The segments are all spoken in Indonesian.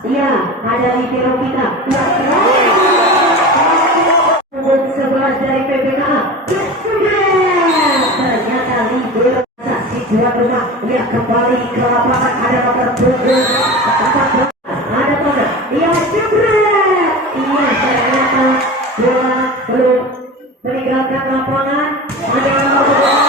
Iya, ada libero kita. 11 dari PPK. Ternyata libero saksi tuan rumah. Dia kembali ke lapangan. Ada nomor punggung. Ada nomor. Dia jebret. Iya, ternyata bola belum meninggalkan lapangan. Ada nomor.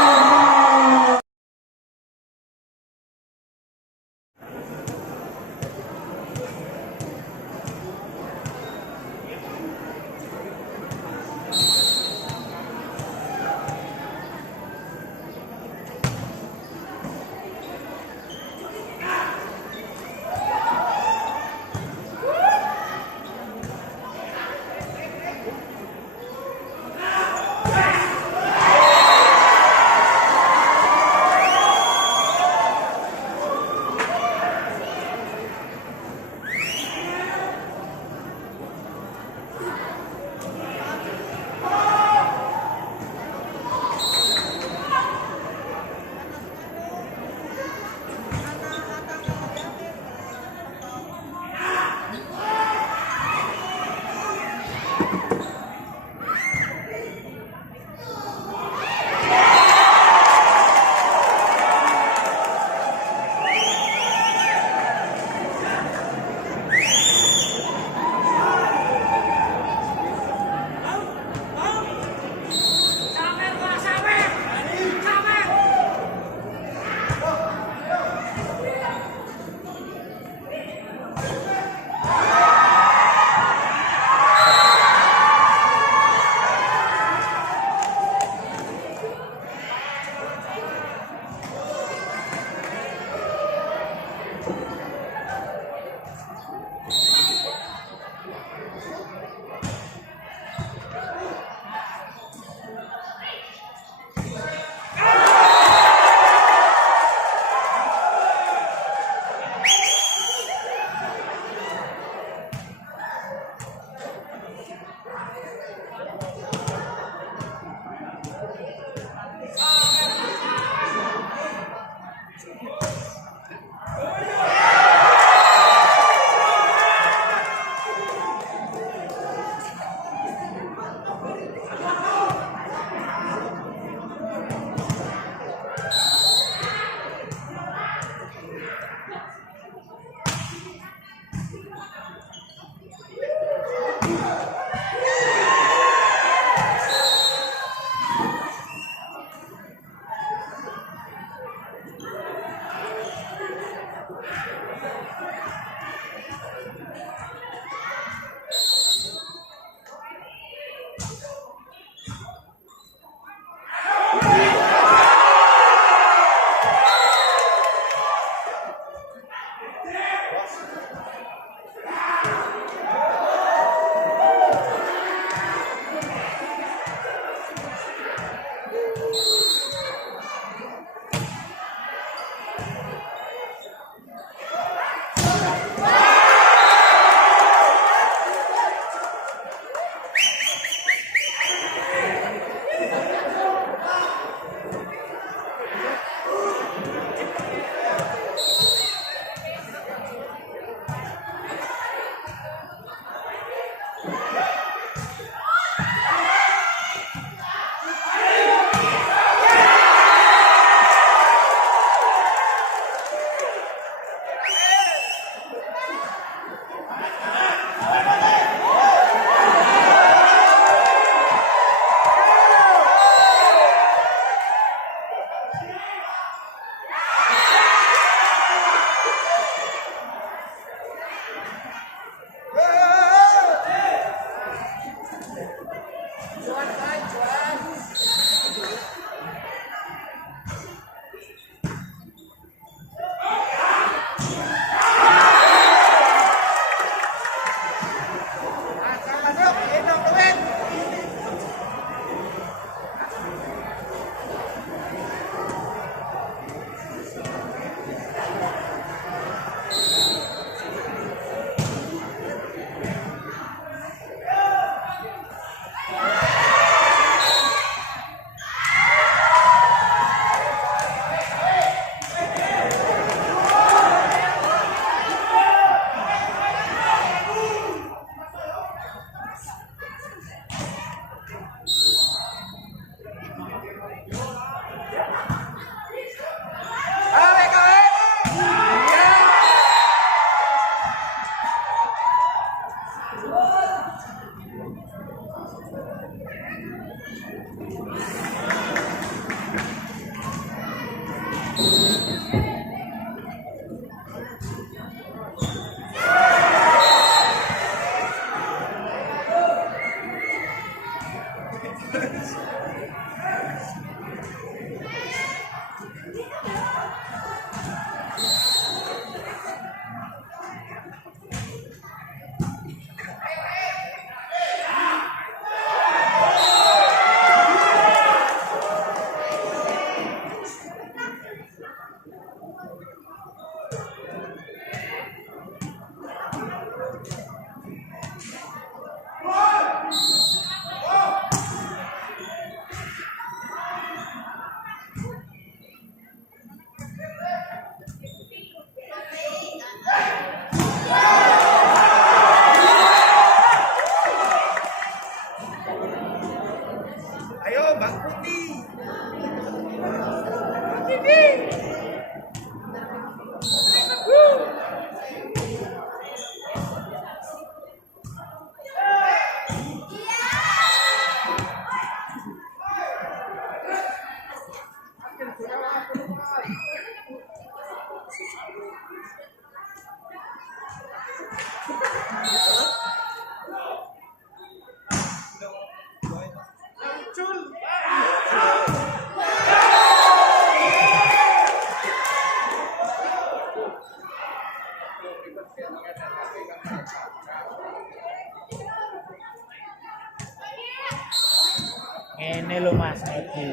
Ini lo Mas Edi.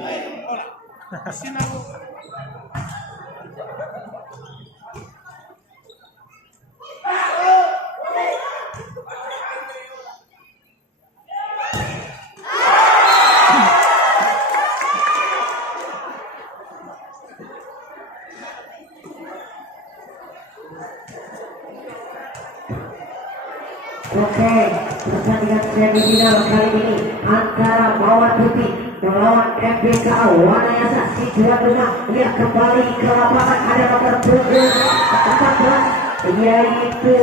Oke, pertandingan semifinal kali ini antara Mawar Putih melawan MBK Wanayasa si tuan rumah. Lihat kembali ke lapangan, ada nomor punggung 14 yaitu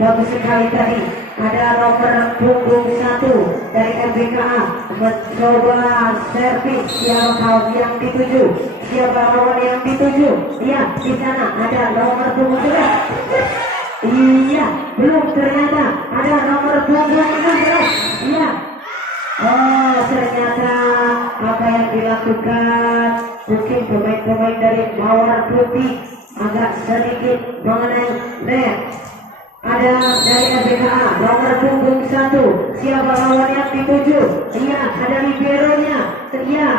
bagus sekali tadi. Ada nomor punggung 1 dari MBKA mencoba servis. Siapa yang dituju? Siapa lawan yang dituju? Iya, di sana ada nomor punggung 11. Iya, belum, ternyata ada nomor punggung 16. Iya. Oh, ternyata apa yang dilakukan mungkin pemain-pemain dari Mawar Putih agak sedikit mengenai net. Ada dari MBKA nomor punggung 1. Siapa lawan yang dituju? Iya, ada liberonya. Iya,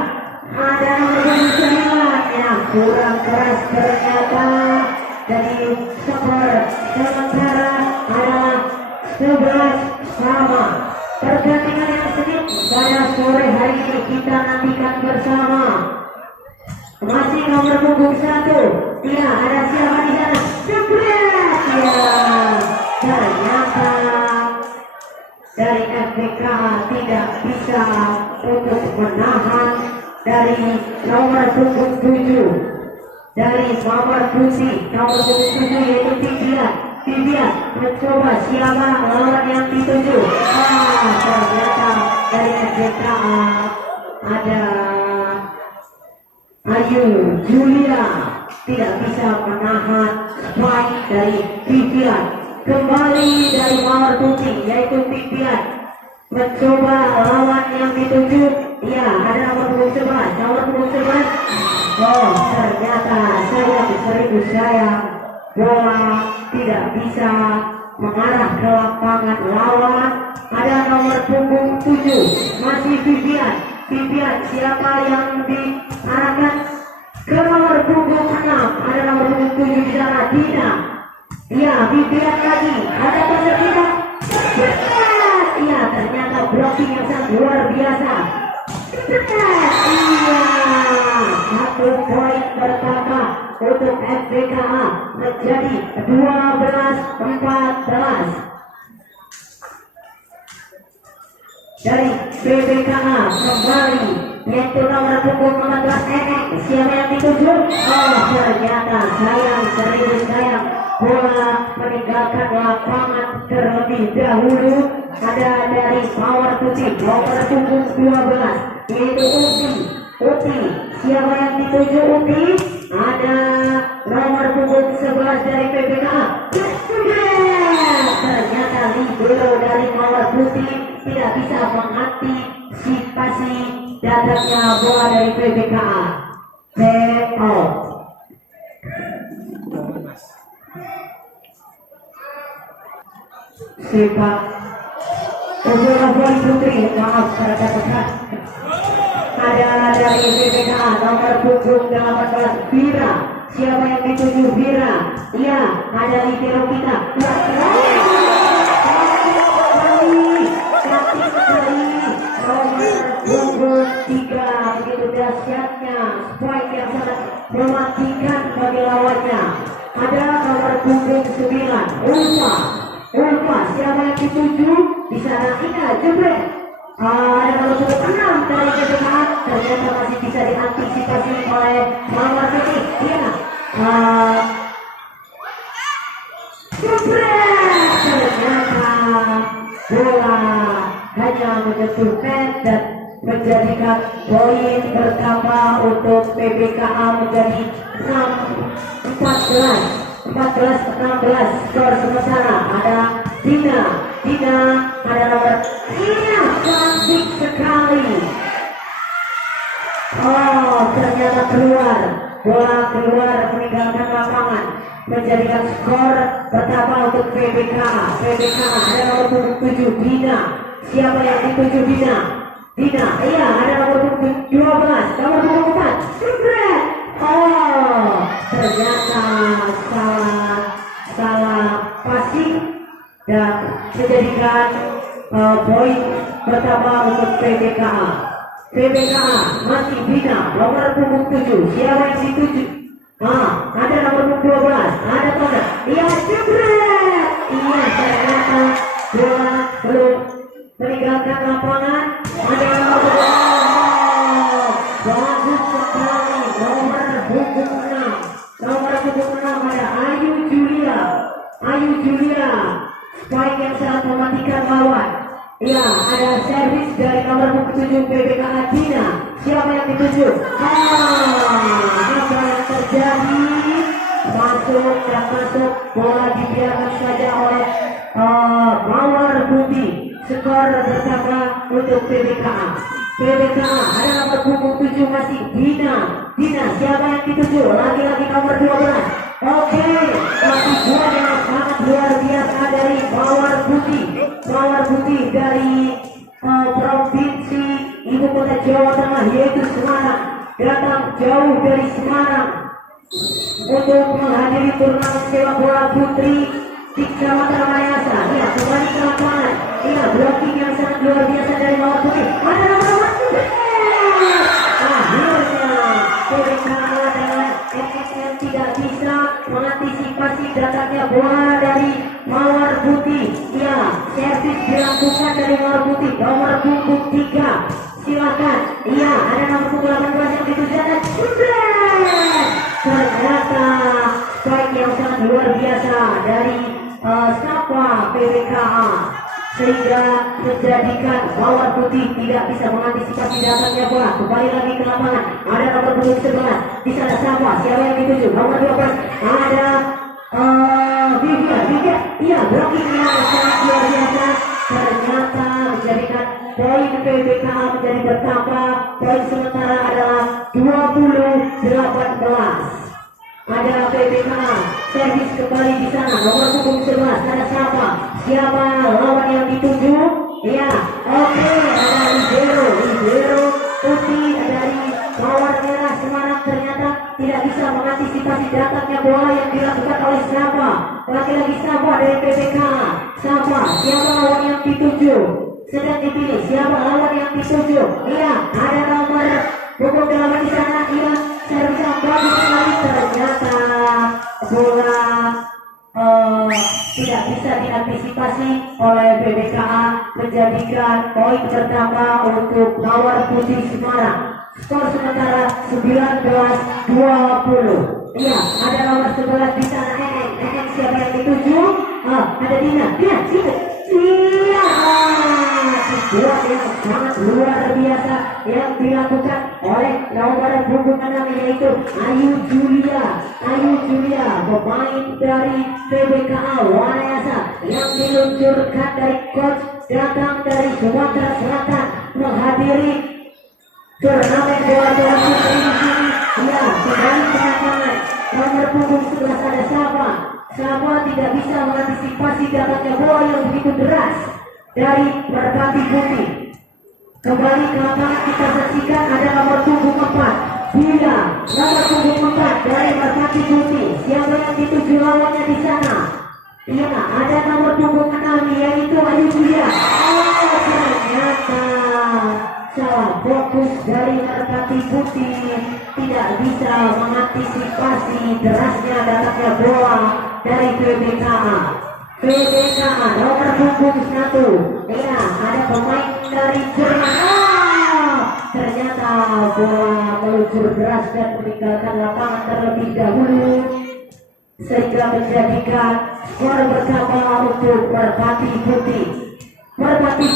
ada nomor punggung 9 yang kurang keras ternyata. Jadi skor sementara adalah 11 sama. Pertandingan yang sengit pada sore hari ini kita nantikan bersama. Masih nomor punggung 1. Ya, ada siapa di sana? Jebret! Ya, ternyata dari FBK tidak bisa untuk menahan dari nomor punggung 7. Dari Mawar Putih nomor 7 yaitu Vivian mencoba siapa lawan yang dituju. Ternyata dari FBK ada Ayu Julia tidak bisa menahan spike dari Vivian. Kembali dari Mawar Putih yaitu Vivian mencoba lawan yang dituju. Ya, ada nomor 11. Nomor 11. Oh, ternyata sayang bola tidak bisa mengarah ke lapangan lawan. Ada nomor punggung 7 masih Vivian. Siapa yang diarahkan ke nomor punggung 6? Ada nomor punggung 7 di sana, Dina. Ya, Vivian lagi. Ada pasal tidak? Iya, ternyata blocking yang sangat luar biasa. Iya, 1 poin pertama untuk FBKA menjadi 12-14. Dari BBKA kembali yaitu nomor punggung 14 siapa yang dituju? Oh, ternyata sayang bola meninggalkan lapangan terlebih dahulu. Ada dari Mawar Putih nomor punggung 12 yaitu Uti. Siapa yang dituju Uti? Ada nomor punggung 11 dari PBKA. Ternyata libero dari Mawar Putih tidak bisa mengantisipasi datangnya bola dari PBKA. Out. Sepak bola putri, maaf terhadap ada dari BBKA nomor punggung 18 Vira. Siapa yang dituju Vira? Iya, ada libero kita. Cantik sekali nomor punggung 3. Begitu dahsyatnya spike yang sangat mematikan bagi lawannya. Ada nomor punggung 9 Ulfa, siapa yang dituju? Di sana Ina Jebret. Ada nomor punggung 6 dari BBKA. Ternyata masih bisa diantisipasi oleh Mawar Putih. Iya. Jebret. Ternyata bola hanya menyentuh net dan menjadikan poin bertambah untuk PBKA menjadi 14-16 skor sementara. Ada Dina ada nomor Dina, cantik sekali. Oh, ternyata bola keluar meninggalkan lapangan menjadikan skor pertama pertama untuk PBK ada nomor punggung 7 Dina. Siapa yang dituju Dina? Iya, ada nomor punggung 12, nomor punggung 4 Jebret. Oh, ternyata salah passing dan menjadikan poin pertama untuk PBKA masih Dina, nomor punggung 7. Siapa yang dituju? Ada nomor punggung 12, ada Tona. Iya, Jebret. Iya, ternyata bola belum meninggalkan lapangan. Ada nomor bagus sekali, nomor punggung 6 ada Ayu Julia. Spike yang sangat mematikan lawan. Ya, ada servis dari nomor punggung 7 PBKA Dina. Siapa yang dituju? Apa yang terjadi? Masuk bola dibiarkan saja oleh Mawar Putih. Skor bertambah untuk PBKA ada nomor punggung 7 masih Dina. Siapa yang dituju? Lagi-lagi nomor 12. Oke, masih buat yang sangat luar biasa dari Mawar Putih dari provinsi ibu kota Jawa Tengah yaitu Semarang. Datang jauh dari Semarang untuk menghadiri turnamen sepak bola putri di Kecamatan Mayasa. Ya, kembali ke lapangan. Iya, blocking yang sangat luar biasa dari Mawar Putih. Ada nomor 9. Akhirnya PBKA dengan yang tidak bisa mengantisipasi datangnya bola dari Mawar Putih. Ya, servis dilakukan dari Mawar Putih, nomor punggung 3. Silakan. Iya, ada nomor punggung 18 yang ditujukan. Ternyata spike yang sangat luar biasa dari Sapa PBKA sehingga menjadikan Mawar Putih tidak bisa mengantisipasi datangnya bola. Kembali lagi ke lapangan. Ada nomor punggung 11. Di sana Sapa. Siapa yang dituju? Nomor 12. Ada Vivian. Iya, blocking yang sangat luar biasa. Ternyata menjadikan poin PBKA menjadi bertambah. Poin sementara adalah 20-18. Ada PBKA servis kembali di sana. Nomor punggung 11 ada siapa lawan yang dituju? Iya, oke, ada Libero Putih dari Mawar Merah Semarang. Ternyata tidak bisa mengantisipasi datangnya bola yang dilakukan oleh siapa? Lagi-lagi siapa dari PBKA? Siapa lawan yang dituju? Sedang dipilih siapa lawan yang dituju? Iya, ada nomor punggung 8 di sana. Iya, servis yang bagus sekali. Ternyata bola tidak bisa diantisipasi oleh PBKA menjadikan poin bertambah untuk Mawar Putih Semarang. Skor sementara 19-20. Iya, ada nomor 11 di sana. Siapa yang dituju? Ada Dina. Iya, buat yang sangat luar biasa yang dilakukan oleh nomor punggung 6 yaitu Ayu Julia, pemain dari PBKA Wanayasa yang diluncurkan dari coach datang dari Sumatera Selatan menghadiri turnamen bola putri di sini. Ya, kembali ke lapangan. Nomor punggung 11 ada Sapa tidak bisa mengantisipasi datangnya bola yang begitu deras dari Merpati Putih. Kembali ke lapangan kita saksikan ada nomor punggung 4 Bila, nomor punggung 4 dari Merpati Putih. Siapa yang dituju lawannya di sana? Iya, ada nomor punggung 6 yaitu Ayu Julia. Ternyata salah fokus dari Merpati Putih, tidak bisa mengantisipasi derasnya datangnya bola dari PBKA nomor punggung 1. Iya, ada pemain dari Jerman. Ternyata bola meluncur deras dan meninggalkan lapangan terlebih dahulu sehingga menjadikan skor bersama untuk Merpati Putih. Di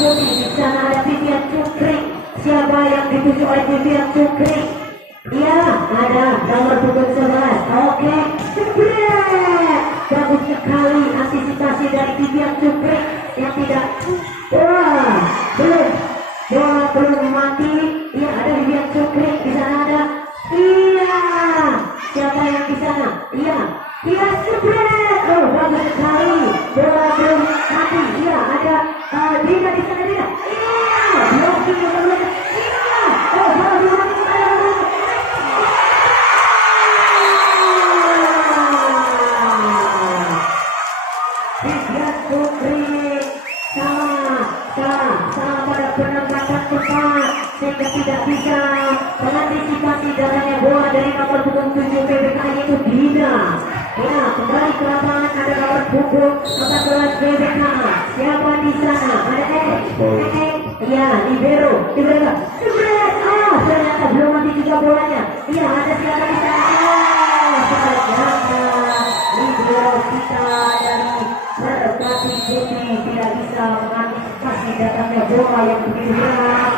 sana ada Vivian Cukring. Siapa yang dituju oleh Vivian Cukring? Iya, ada nomor punggung 11. Oke, Jebret. Bagus sekali antisipasi dari Vivian Cukring yang tidak. Belum mati. Iya, ada Vivian Cukring. Di sana ada. Iya, siapa yang di sana? Iya, Jebret. Bagus sekali. Dina di sana Dina. Iya, blocking yang terlalu. Iya, salah dua Tiga Putri sama pada penempatan tepat sehingga tidak bisa mengantisipasi datangnya bola dari nomor punggung 7 PBK itu Dina. Ya, kembali ke lapangan ada nomor punggung 14 PBK. Siapa di sana? Ada ya, libero. Jebret. Ternyata belum mati juga bolanya. Iya, ada siapa di sana? Ternyata libero kita dari Merpati Putih tidak bisa mengantisipasi datangnya bola yang begitu berat.